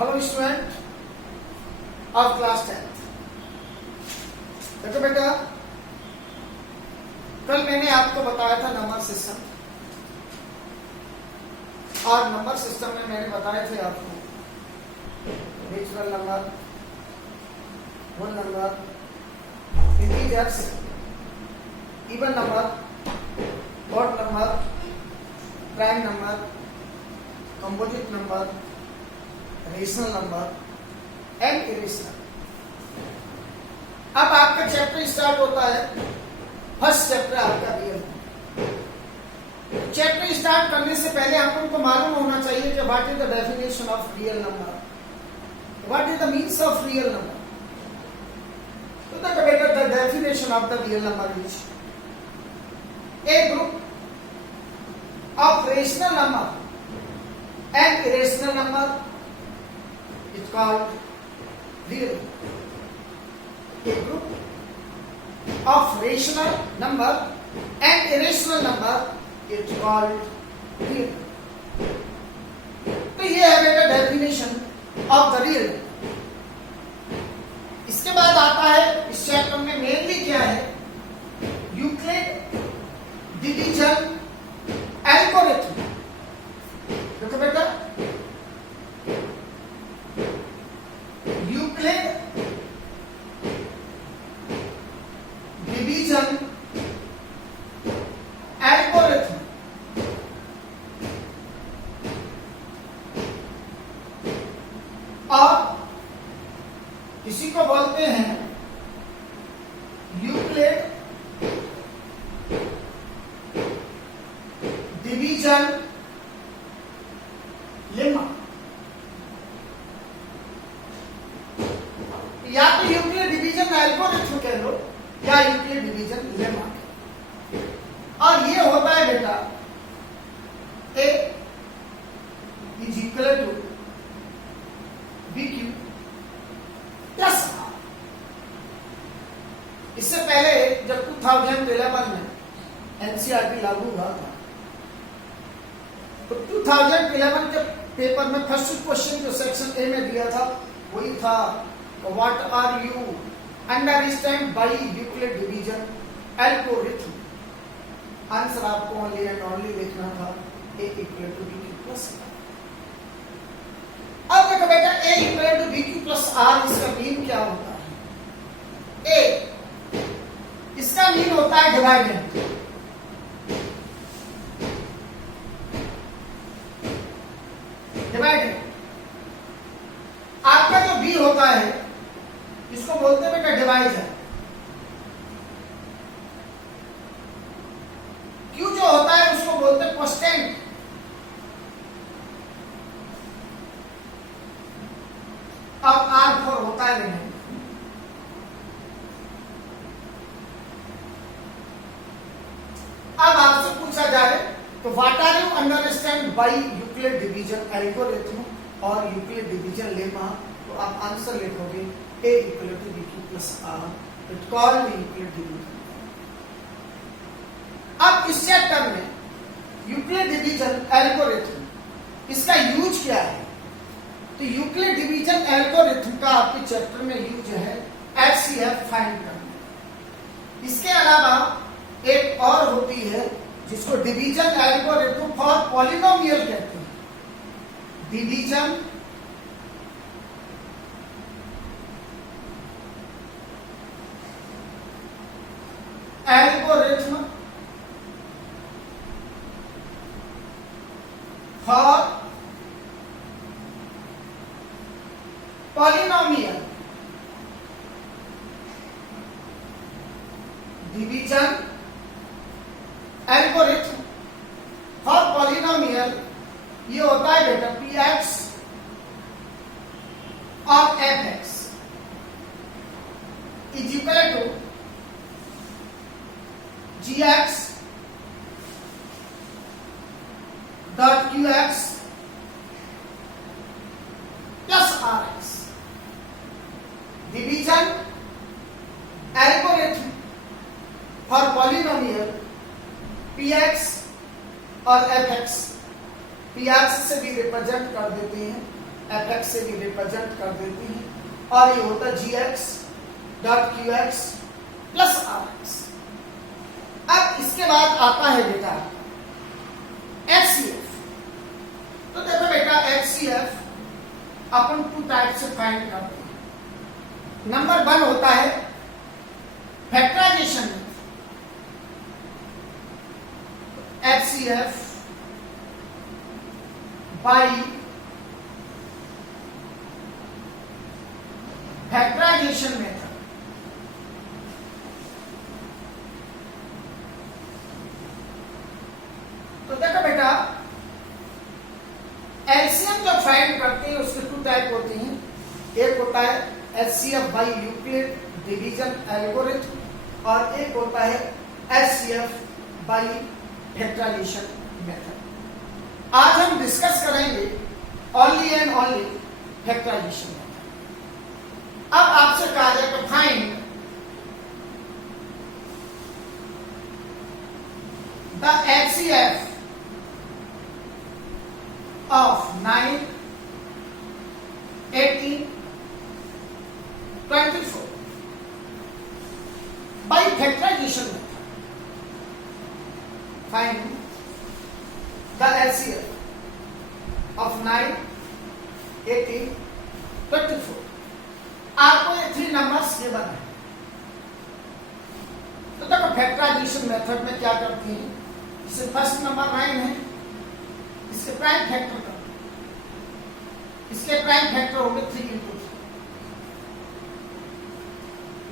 Hello student of class 10th। देखो बेटा, कल मैंने आपको बताया था नंबर सिस्टम, और नंबर सिस्टम में मैंने बताए थे आपको natural number, whole number, integers, even number, odd number, prime number, composite number, rational number and irrational. अब आपका चैप्टर स्टार्ट होता है, फर्स्ट चैप्टर आपका रियल। चैप्टर स्टार्ट करने से पहले हम लोग को मालूम होना चाहिए कि what is the definition of real number, what is the means of real number. तो देखो बेटा, the definition of the real number is a group of rational number and irrational number is called real. A group of rational number and irrational number is called real. तो ये है बेटा definition of the real. इसके बाद आता है इस chapter में मेनली क्या है, यूक्लिड डिवीजन एल्गोरिथम। देखो बेटा, यूक्लिड डिवीजन एल्गोरिथम। और इसी को बोलते हैं यूक्लिड डिवीजन लेमा, या तो यूक्लिड डिवीजन एल्गोरिथम कह लो या यूक्लिड डिवीजन लेमा। और ये होता है बेटा A is equal to B Q plus R. इससे पहले जब 2011 में एनसीईआरटी लागू हुआ था, तो 2011 के पेपर में फर्स्ट क्वेश्चन जो सेक्शन ए में दिया था वही था, what are you understand by Euclid division algorithm. Answer आपको ओनली एंड ओनली लिखना था A equal to B Q plus R. अब देखो बेटा, A equal to B Q plus R, इसका मीन क्या होता है? ए इसका मीन होता है डिवाइडेंट। डिवाइडेंट आपका जो बी होता है इसको बोलते हैं बेटा डिवाइजर। क्यू जो होता है उसको बोलते हैं क्वोशिएंट। अब R4 होता है नहीं। अब आपसे पूछा जाए तो what are you understand by Euclid division algorithm और यूक्लिड डिवीजन लेमा, तो आप आंसर लिखोगे A equal to B Q plus R, it called Euclid division. अब इस चैप्टर में यूक्लिड डिवीजन एल्गोरिथम, इसका यूज क्या है? तो यूक्लिड डिवीजन एल्गोरिथम का आपके चैप्टर में यूज है एचसीएफ फाइंड करना। इसके अलावा एक और होती है जिसको डिवीजन एल्गोरिथम फॉर पॉलिनोमियल कहते हैं। Division algorithm for polynomial. Division algorithm for polynomial ये होता है बेटा पी एक्स और f x is equal to g x dot Q x plus are x. Division algorithm for polynomial p x और f x, p x से भी represent कर देते हैं एफ एक्स से भी रिप्रेजेंट कर देती हैं और ये होता है G x dot Q x plus are X. अब इसके बाद आता है बेटा एच सी एफ। तो देखो बेटा एच सी एफ अपन टू टाइप से फाइंड करते हैं। नंबर 1 होता है फैक्टराइजेशन में H C F by factorisation method. तो देखो बेटा एलसीएम जो फाइंड करते हैं उसके 2 टाइप होते हैं। एक होता है HCF by Euclid division algorithm और एक होता है एचसीएफ बाई फैक्टराइजेशन मेथड। आज हम डिस्कस करेंगे only and only factorisation method. अब आपसे कहा जाए तो find the HCF of 9, 18, 24 by factorization method. Find the LCM of 9, 18, 24. आपको ये 3 नंबर्स गिवन है। तो देखो फैक्टराइजेशन मेथड में क्या करते हैं, इसे फर्स्ट नंबर 9 है, इसके प्राइम फैक्टर का, इसके प्राइम फैक्टर होंगे 3 इंटू 3।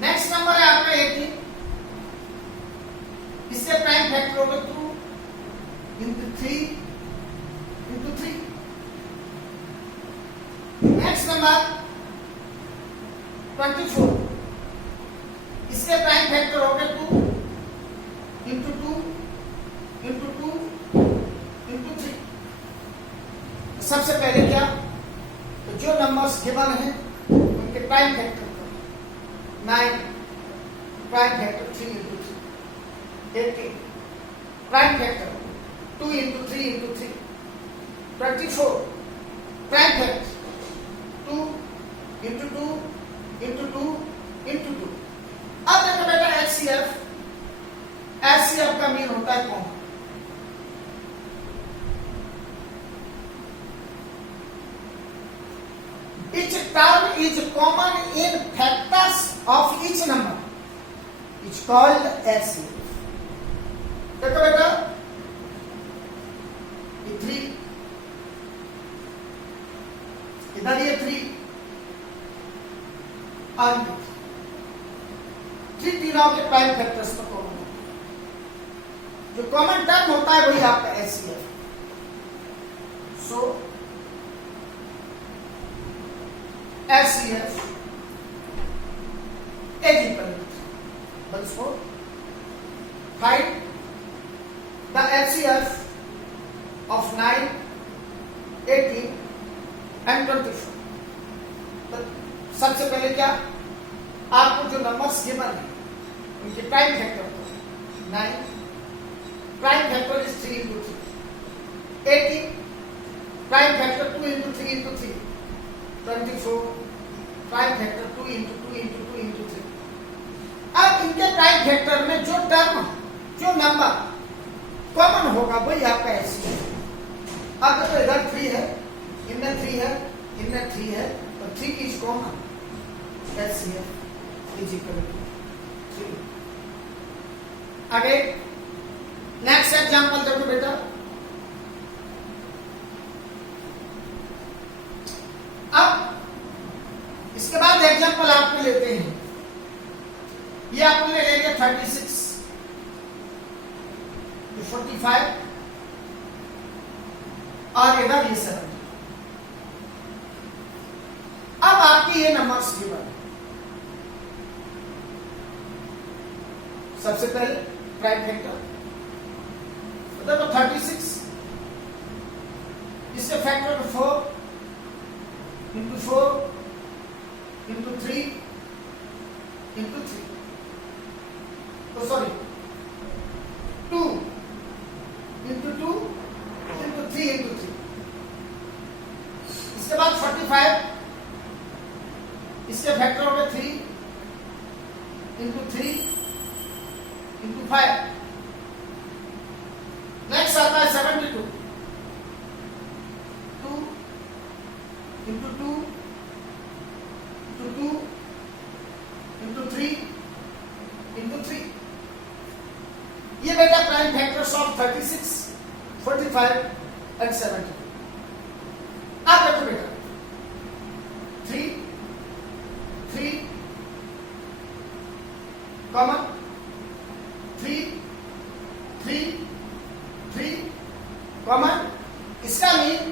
नेक्स्ट नंबर है आपका 18, इसके प्राइम फैक्टर होंगे 2 इंटू 3 इंटू 3। नेक्स्ट नंबर 24, इसके प्राइम फैक्टर होंगे 2 इंटू 2 इंटू 2 इंटू 3। सबसे पहले क्या, तो जो नंबर्स गिवन है उनके प्राइम फैक्टर को 9 prime factor 3 into 3, 18 prime factor 2 into 3 into 3, 24 prime factor 2 into 2 into 2 into 2। अब देखो बेटा एचसीएफ, एचसीएफ का मीन होता है common. Each term is common in factors of each number. It's called LCM. देखो बेटा ये 3, इधर ये 3 और ये 3 तीनों के प्राइम फैक्टर्स में कॉमन होता है। जो कॉमन टर्म होता है वही आपका LCM। So LCF is equal to 4. Find the LCF of 9, 18 and 24. तो सबसे पहले क्या, आपको जो नंबर्स गिवन है उनके प्राइम फैक्टर को 9 prime factor is 3 into 3, 18 prime factor 2 into 3 into 3, 24 prime factor 2 into 2 into 2 into 3। अब इनके प्राइम फैक्टर में जो टर्म, जो नंबर कॉमन होगा वही आपका एचसीएफ। अब तो इधर 3 है, इनमें 3 है, इनमें 3 है, तो 3 is common, HCF is equal to 3। आगे नेक्स्ट एग्जांपल देखो बेटा। अब इसके बाद एग्जांपल आपको लेते हैं, ये आपने ले लिया 36, 45 और इधर ये 7। अब आपके ये नंबर्स गिवन है। सबसे पहले प्राइम फैक्टर देखो 36, इसके फैक्टर 4 इंटू 4 इंटू 3 इंटू 3, तो सॉरी 2 इंटू 2 इंटू 3 इंटू 3। इसके बाद 45 5, इसके फैक्टर हो गए 3 into 5। नेक्स्ट आता है 72, 2 into 2 into 2 into 3 into 3। ये बेटा प्राइम फैक्टर्स ऑफ 36, 45 एंड 72। आप देखो बेटा 3 3 कॉमन 3 3 3 कॉमन। इसका मीन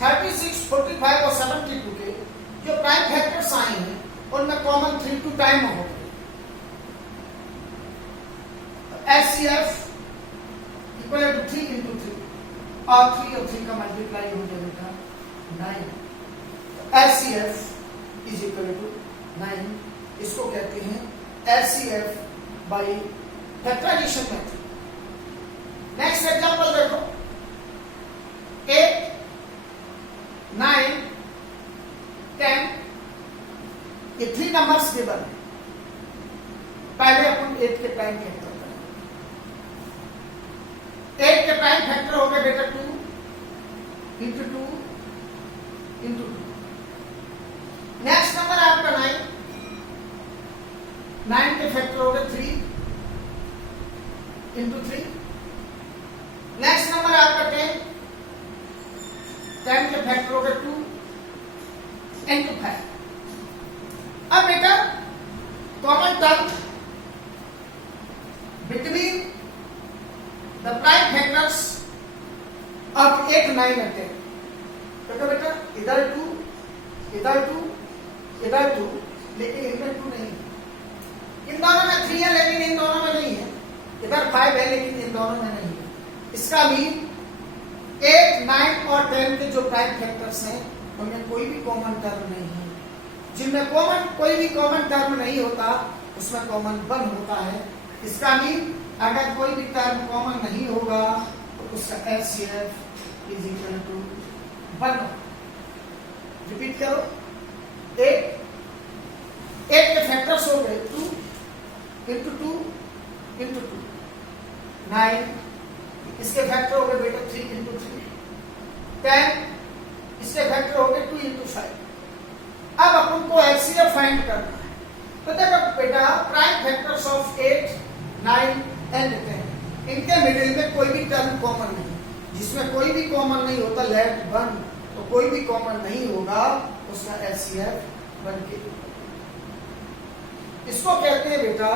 36, 45 और 72 के जो प्राइम फैक्टर्स आए हैं उनमें कॉमन 3 2 टाइम हो गए। HCF इक्वल टू 3 into 3 और 3 और 3 का मल्टीप्लाई हो जाएगा 9। HCF is equal to 9। इसको कहते हैं HCF by factorisation method. Next example देखो 8 9 10। ये 3 नंबर्स गिवन है। पहले अपन 8 के प्राइम फैक्टर 8 के प्राइम फैक्टर हो गए बेटा 2 into 2 into 2। नेक्स्ट नंबर आपका 9, 9 के फैक्टर हो गए 3 into 3। नेक्स्ट नंबर आपका 10, 10 के फैक्टर हो गए 2 into 5। अब बेटा common term between the prime factors of 8 9 and 10। देखो बेटा इधर 2 इधर 2 इधर 2, लेकिन इधर 2 नहीं है। इन दोनों में 3 है लेकिन इन दोनों में नहीं है। इधर 5 है लेकिन इन दोनों में नहीं है। इसका मीन 8 9 और 10 के जो प्राइम फैक्टर्स हैं उनमें कोई भी कॉमन टर्म नहीं है। जिनमें कोई भी कॉमन टर्म नहीं होता उसमें कॉमन 1 होता है। इसका मीन अगर कोई भी टर्म कॉमन नहीं होगा तो उसका HCF is equal to 1। Repeat करो 8 के फैक्टर्स हो गए 2 into 2 into 2 9। इसके फैक्टर हो गए बेटा 3 into 3 10। इसके फैक्टर हो गए 2 into 5। अब अपन को HCF फाइंड करना है। तो देखो बेटा प्राइम फैक्टर्स ऑफ 8 9 एंड 10 इनके मिडिल में कोई भी टर्म कॉमन नहीं। जिसमें कोई भी कॉमन नहीं होता लेट 1, तो कोई भी कॉमन नहीं होगा उसका HCF 1 के। इसको कहते हैं बेटा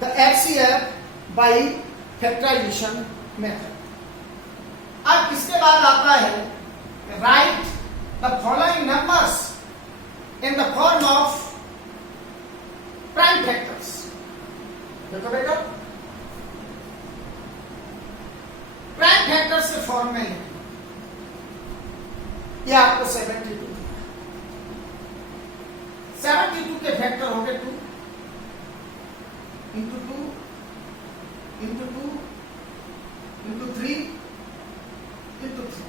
the HCF by factorisation method. अब इसके बाद आता है write the following numbers in the form of prime factors. देखो बेटा प्राइम फैक्टर्स के फॉर्म में है। यह आपको 72 के फैक्टर हो गए 2 into 2 into 2 into 3 into 3।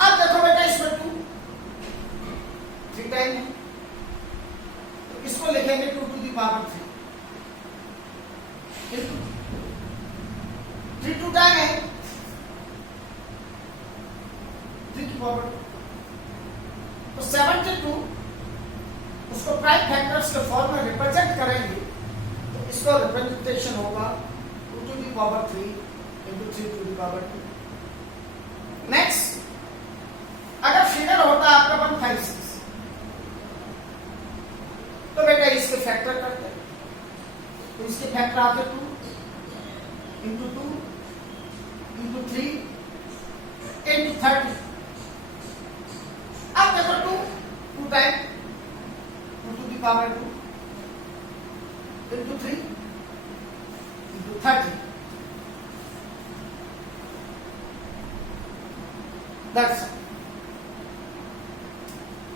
अब देखो बेटा इसमें 2 3 टाइम है तो इसको लिखेंगे 2 to the power 3 into 3 2 time है 3 की पावर। तो 72 उसको प्राइम फैक्टर्स के फॉर्म में रिप्रेजेंट करेंगे तो इसका रिप्रेजेंटेशन होगा 2 to the power 3 into 3 to the power 2। Next अगर फिगर होता आपका 156 तो बेटा इसके फैक्टर करते हैं। तो इसके फैक्टर आते 2 into 2 into 3 into 30। अब देखो 2 time 2 to the power 2 into 3 into 30। That's it।